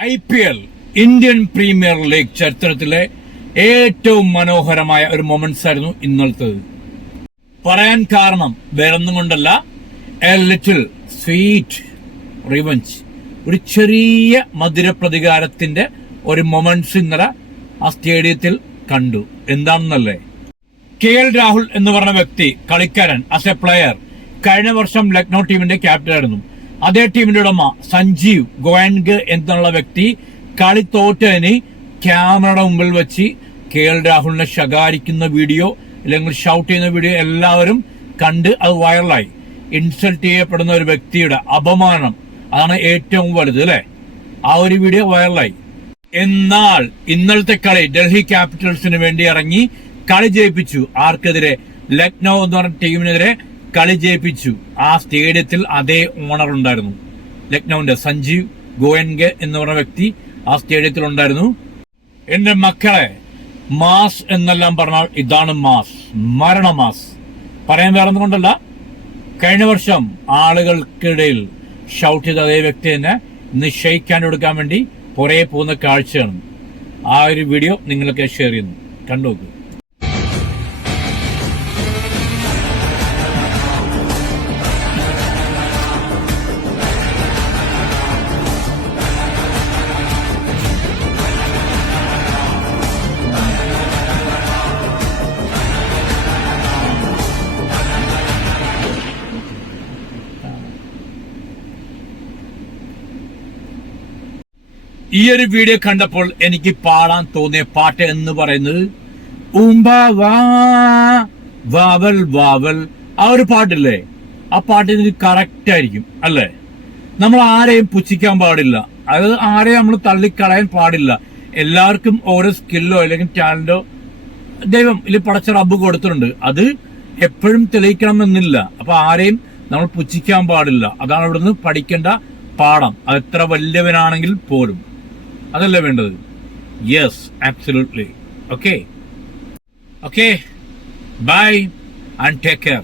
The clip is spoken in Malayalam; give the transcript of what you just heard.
I P L Indian Premier League ചരിത്രത്തിലെ ഏറ്റവും മനോഹരമായ ഒരു മൊമെന്റ്സ് ആയിരുന്നു ഇന്നലത്തേത് പറയാൻ കാരണം വേറൊന്നും കൊണ്ടല്ല എ ലിറ്റിൽ സ്വീറ്റ് റിവഞ്ച് ഒരു ചെറിയ മധുരപ്രതികാരത്തിന്റെ ഒരു മൊമെന്റ്സ് ഇന്നലെ ആ സ്റ്റേഡിയത്തിൽ കണ്ടു. എന്താണെന്നല്ലേ? കെ എൽ രാഹുൽ എന്ന് പറഞ്ഞ വ്യക്തി കളിക്കാരൻ ആസ് എ പ്ലെയർ കഴിഞ്ഞ വർഷം ലക്നൗ ടീമിന്റെ ക്യാപ്റ്റനായിരുന്നു അതേ ടീമിന്റെ ഉടമ സഞ്ജീവ് ഗോയൻഗ് എന്നുള്ള വ്യക്തി കളി തോറ്റതിന് ക്യാമറയുടെ മുമ്പിൽ വെച്ച് കെ എൽ രാഹുലിനെ ശകാരിക്കുന്ന വീഡിയോ അല്ലെങ്കിൽ ഷൗട്ട് ചെയ്യുന്ന വീഡിയോ എല്ലാവരും കണ്ട് അത് വൈറലായി ഇൻസൾട്ട് ചെയ്യപ്പെടുന്ന ഒരു വ്യക്തിയുടെ അപമാനം അതാണ് ഏറ്റവും വലുത് അല്ലെ? ആ ഒരു വീഡിയോ വൈറലായി എന്നാൽ ഇന്നലത്തെ കളി ഡൽഹി ക്യാപിറ്റൽസിന് വേണ്ടി ഇറങ്ങി കളി ജയിപ്പിച്ചു. ആർക്കെതിരെ? ലക്നൗ എന്ന് പറഞ്ഞ ടീമിനെതിരെ കളി ജയിപ്പിച്ചു. ആ സ്റ്റേഡിയത്തിൽ അതേ ഓണർ ഉണ്ടായിരുന്നു. ലക്നൌവിന്റെ സഞ്ജീവ് ഗോയൻഗെ എന്ന് പറഞ്ഞ വ്യക്തി ആ സ്റ്റേഡിയത്തിൽ ഉണ്ടായിരുന്നു. എന്റെ മക്കളെ മാസ് എന്നെല്ലാം പറഞ്ഞാൽ ഇതാണ് മാസ് മരണ മാസ് പറയാൻ വേറെ കൊണ്ടല്ല. കഴിഞ്ഞ വർഷം ആളുകൾക്കിടയിൽ ഷൗട്ട് ചെയ്ത അതേ വ്യക്തി തന്നെ ഇന്ന് ഷെയ്ക്കാൻ കൊടുക്കാൻ വേണ്ടി പുറകെ പോകുന്ന കാഴ്ചയാണ്. ആ ഒരു വീഡിയോ നിങ്ങൾക്ക് ഷെയർ ചെയ്യുന്നു. കണ്ടു നോക്കൂ. ഈ ഒരു വീഡിയോ കണ്ടപ്പോൾ എനിക്ക് പാടാൻ തോന്നിയ പാട്ട് എന്ന് പറയുന്നത് വാ വാവൽ വാവൽ. ആ ഒരു പാട്ടില്ലേ? ആ പാട്ട് എനിക്ക് കറക്റ്റ് ആയിരിക്കും അല്ലേ? നമ്മൾ ആരെയും പുച്ഛിക്കാൻ പാടില്ല. അത് ആരെയും നമ്മൾ തള്ളിക്കളയാൻ പാടില്ല. എല്ലാവർക്കും ഓരോ സ്കില്ലോ അല്ലെങ്കിൽ ടാലന്റോ ദൈവം ഇതിൽ പടച്ച റബ്ബ് കൊടുത്തിട്ടുണ്ട്. അത് എപ്പോഴും തെളിയിക്കണമെന്നില്ല. അപ്പൊ ആരെയും നമ്മൾ പുച്ഛിക്കാൻ പാടില്ല. അതാണ് ഇവിടുന്ന് പഠിക്കേണ്ട പാഠം. അത് എത്ര വലിയവനാണെങ്കിൽ പോലും. അതല്ലേ വേണ്ടത്. Yes absolutely okay okay bye and take care